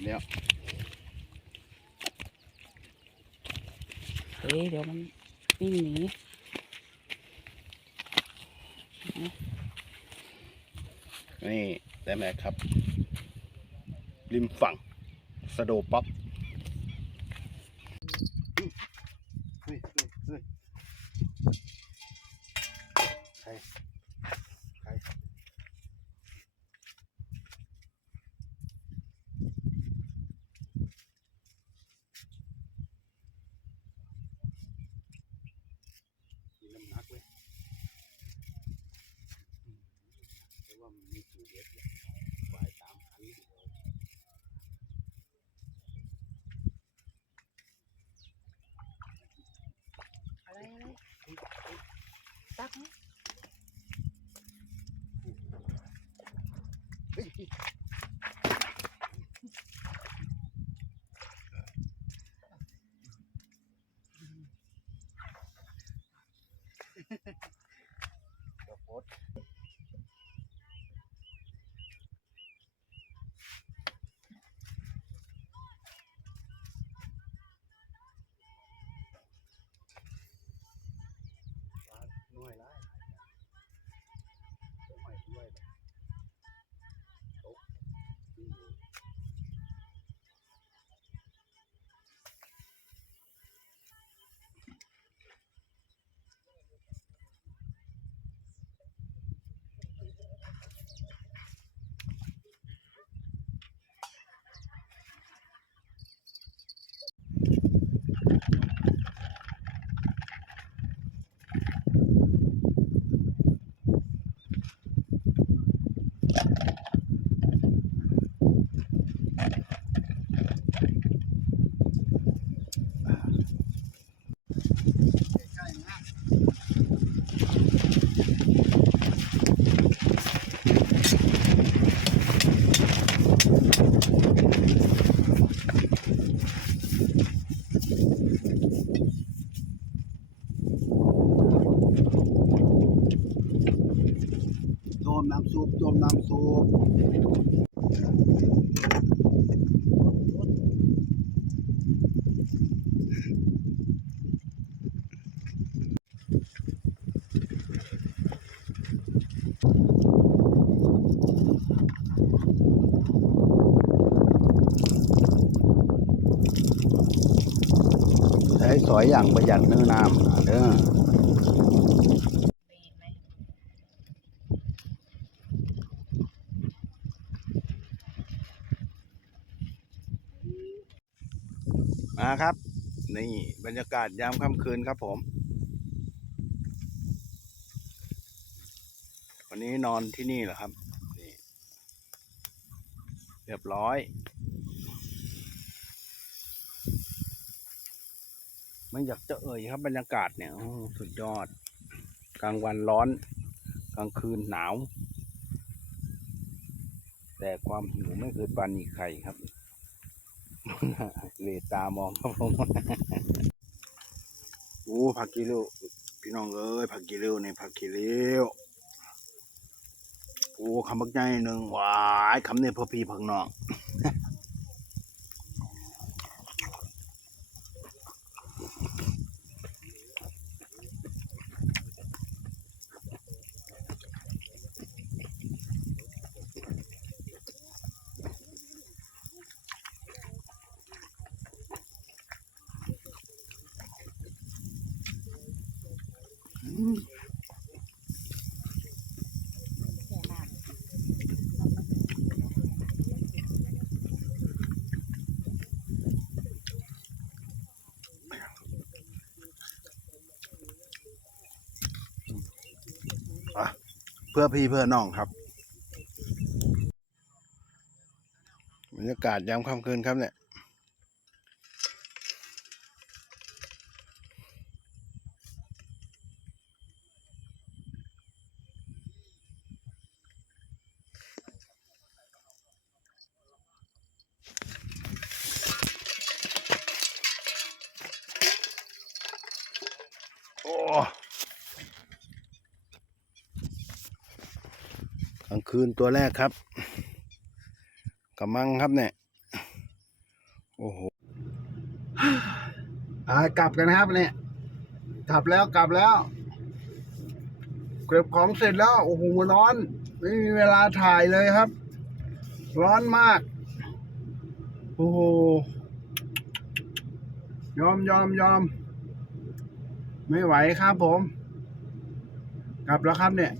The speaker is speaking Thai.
ดแล้วเฮ้ยเดี๋ยวมันวิ่งหนีนี่ได้ไหมครับ ริมฝั่งสะโดป๊อกเฮ้ยเฮ้ยเฮ้ยใครใครมีน้ำหนักเว้ยอืมแต่ว่ามันมีสูเด็ดอยู่วายตามคันอยู่ อะไรอะไร ตักไหม เฮ้ย กระโปดห น่วยละหน่วยด้วย มน้ำซุปจมน้ำซุปใช้สอยอย่างประหยัดเนื้อน้ำเด้อ ได้ยินไหม มา ครับ นี่บรรยากาศยามค่ำคืนครับผม วันนี้นอนที่นี่เหรอครับนี่เรียบร้อย ไม่อยากจะเอ่ยครับบรรยากาศเนี่ยสุดยอด กลางวันร้อน กลางคืนหนาว แต่ความหิวไม่เคยปานีใครครับ เลตามองครับผมโอ้ผักกิเลวพี่น้องเอ้ยผักกิเลวนี่ผักกิเลวโอ้คำบักใจหนึ่งหวายคำเนี่ยพ่อพี่ผักน้อง เพื่อพี่เพื่อน้องครับบรรยากาศยามค่ำคืนครับเนี่ย คืนตัวแรกครับกำมังครับเนี่ยโอ้โหอ่ากลับกันนะครับเนี่ยกลับแล้วกลับแล้ว เก็บของเสร็จแล้ว โอ้โหร้อน ไม่มีเวลาถ่ายเลยครับ ร้อนมาก โอ้โหยอมยอมยอม ไม่ไหวครับผม กลับแล้วครับเนี่ย